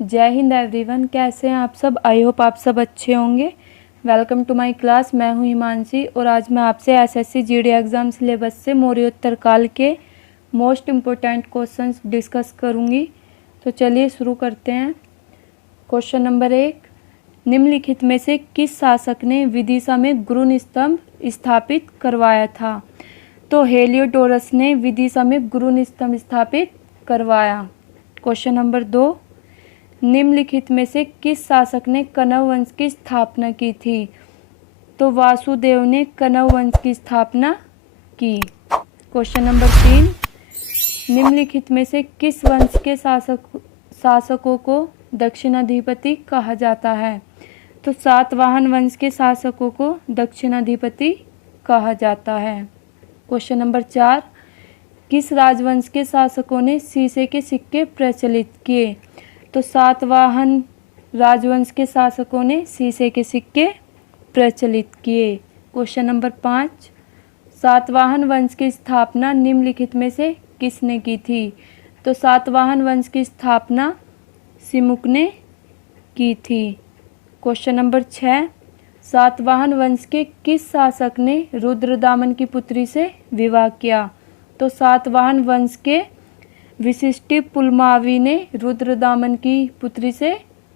जय हिंद एवरीवन। कैसे हैं आप सब? आई होप आप सब अच्छे होंगे। Welcome to my class. मैं हूं हिमांशी और आज मैं आपसे एसएससी जीडी एग्ज़ाम सिलेबस से मौर्योत्तर काल के मोस्ट इम्पोर्टेंट क्वेश्चंस डिस्कस करूंगी। तो चलिए शुरू करते हैं। क्वेश्चन नंबर 1, निम्नलिखित में से किस शासक ने विदिशा में गुरुन स्तंभ स्थापित करवाया था? तो हेलियोडोरस ने विदिशा में गुरुन स्तंभ स्थापित करवाया। क्वेश्चन नंबर 2, निम्नलिखित में से किस शासक ने कण्व वंश की स्थापना की थी? तो वासुदेव ने कण्व वंश की स्थापना की। क्वेश्चन नंबर 3, निम्नलिखित में से किस वंश के शासकों को दक्षिणाधिपति कहा जाता है? तो सातवाहन वंश के शासकों को दक्षिणाधिपति कहा जाता है। क्वेश्चन नंबर 4, किस राजवंश के शासकों ने शीशे के सिक्के प्रचलित किए? तो सातवाहन राजवंश के शासकों ने शीशे के सिक्के प्रचलित किए। क्वेश्चन नंबर 5, सातवाहन वंश की स्थापना निम्नलिखित में से किसने की थी? तो सातवाहन वंश की स्थापना सिमुक ने की थी। क्वेश्चन नंबर 6, सातवाहन वंश के किस शासक ने रुद्रदामन की पुत्री से विवाह किया? तो सातवाहन वंश के विशिष्टि पुलमावी ने रुद्रदामन की पुत्री से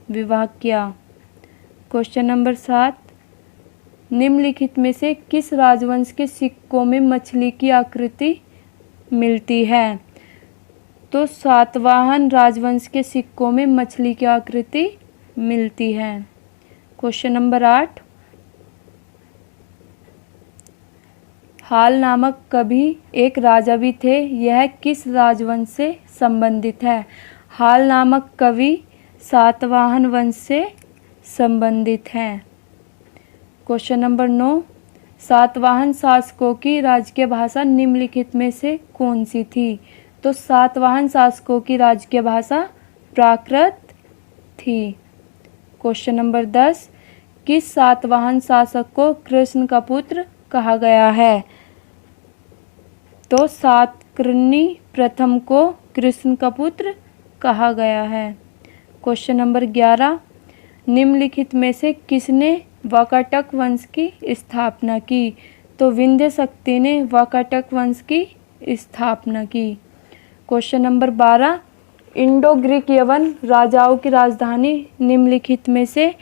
विवाह किया। क्वेश्चन नंबर 7, निम्नलिखित में से किस राजवंश के सिक्कों में मछली की आकृति मिलती है? तो सातवाहन राजवंश के सिक्कों में मछली की आकृति मिलती है। क्वेश्चन नंबर 8, हाल नामक कवि एक राजा भी थे, यह किस राजवंश से संबंधित है? हाल नामक कवि सातवाहन वंश से संबंधित है। क्वेश्चन नंबर 9, सातवाहन शासकों की राजकीय भाषा निम्नलिखित में से कौन सी थी? तो सातवाहन शासकों की राजकीय भाषा प्राकृत थी। क्वेश्चन नंबर 10, किस सातवाहन शासक को कृष्ण का पुत्र कहा गया है? तो सातकर्णी प्रथम को कृष्ण का पुत्र कहा गया है। क्वेश्चन नंबर 11, निम्नलिखित में से किसने वाकाटक वंश की स्थापना की? तो विंध्य शक्ति ने वाकाटक वंश की स्थापना की। क्वेश्चन नंबर 12, इंडो ग्रीक यवन राजाओं की राजधानी निम्नलिखित में से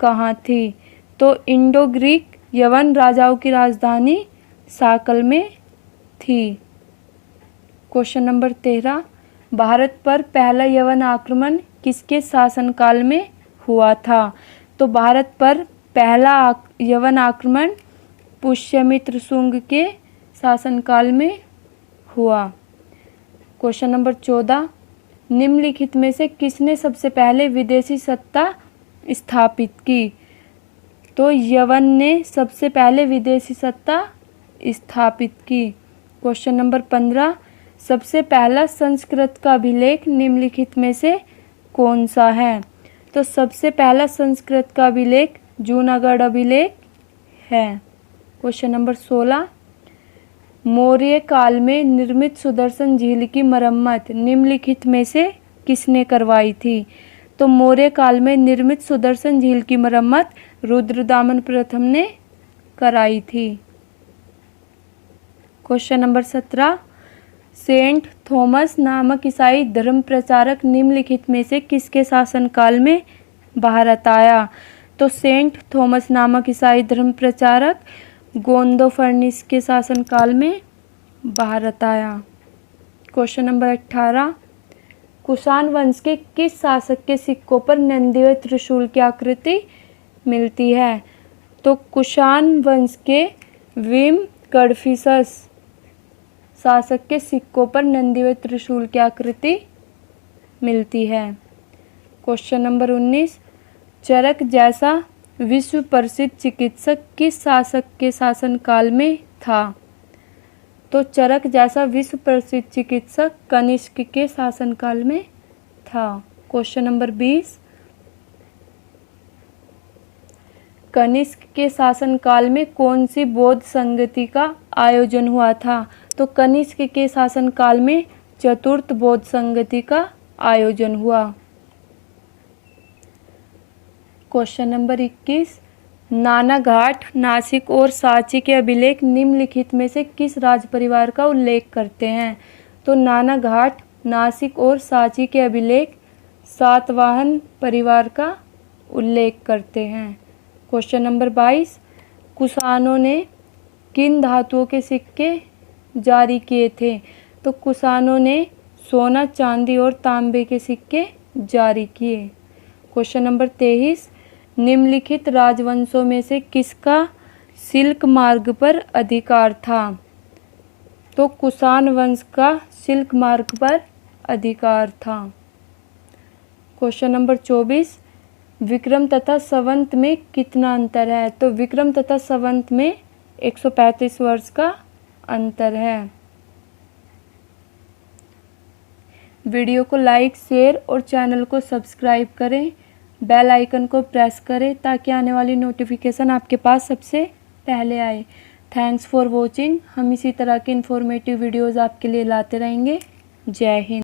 कहाँ थी? तो इंडो ग्रीक यवन राजाओं की राजधानी साकल में थी। क्वेश्चन नंबर 13, भारत पर पहला यवन आक्रमण किसके शासनकाल में हुआ था? तो भारत पर पहला यवन आक्रमण पुष्यमित्र शुंग के शासनकाल में हुआ। क्वेश्चन नंबर 14, निम्नलिखित में से किसने सबसे पहले विदेशी सत्ता स्थापित की? तो यवन ने सबसे पहले विदेशी सत्ता स्थापित की। क्वेश्चन नंबर 15, सबसे पहला संस्कृत का अभिलेख निम्नलिखित में से कौन सा है? तो सबसे पहला संस्कृत का अभिलेख जूनागढ़ अभिलेख है। क्वेश्चन नंबर 16, मौर्य काल में निर्मित सुदर्शन झील की मरम्मत निम्नलिखित में से किसने करवाई थी? तो मौर्य काल में निर्मित सुदर्शन झील की मरम्मत रुद्रदामन प्रथम ने कराई थी। क्वेश्चन नंबर 17, सेंट थॉमस नामक ईसाई धर्म प्रचारक निम्नलिखित में से किसके शासनकाल में भारत आया? तो सेंट थॉमस नामक ईसाई धर्म प्रचारक गोंदोफर्निस के शासनकाल में भारत आया। क्वेश्चन नंबर 18, कुषाण वंश के किस शासक के सिक्कों पर नंदी व त्रिशूल की आकृति मिलती है? तो कुषाण वंश के विम कडफिसस शासक के सिक्कों पर नंदी व त्रिशूल की आकृति मिलती है। क्वेश्चन नंबर 19, चरक जैसा विश्व प्रसिद्ध चिकित्सक किस शासक के शासनकाल में था? तो चरक जैसा विश्व प्रसिद्ध चिकित्सक कनिष्क के शासनकाल में था। क्वेश्चन नंबर 20, कनिष्क के शासनकाल में कौन सी बौद्ध संगति का आयोजन हुआ था? तो कनिष्क के शासनकाल में चतुर्थ बौद्ध संगति का आयोजन हुआ। क्वेश्चन नंबर 21, नानाघाट, नासिक और सांची के अभिलेख निम्नलिखित में से किस राज परिवार का उल्लेख करते हैं? तो नानाघाट, नासिक और सांची के अभिलेख सातवाहन परिवार का उल्लेख करते हैं। क्वेश्चन नंबर 22, कुषाणों ने किन धातुओं के सिक्के जारी किए थे? तो कुषाणों ने सोना, चांदी और तांबे के सिक्के जारी किए। क्वेश्चन नंबर 23, निम्नलिखित राजवंशों में से किसका सिल्क मार्ग पर अधिकार था? तो कुषाण वंश का सिल्क मार्ग पर अधिकार था। क्वेश्चन नंबर 24, विक्रम तथा संवत में कितना अंतर है? तो विक्रम तथा संवत में 135 वर्ष का अंतर है। वीडियो को लाइक, शेयर और चैनल को सब्सक्राइब करें, बेल आइकन को प्रेस करें ताकि आने वाली नोटिफिकेशन आपके पास सबसे पहले आए। Thanks for watching. हम इसी तरह के इन्फॉर्मेटिव वीडियोज़ आपके लिए लाते रहेंगे। जय हिंद।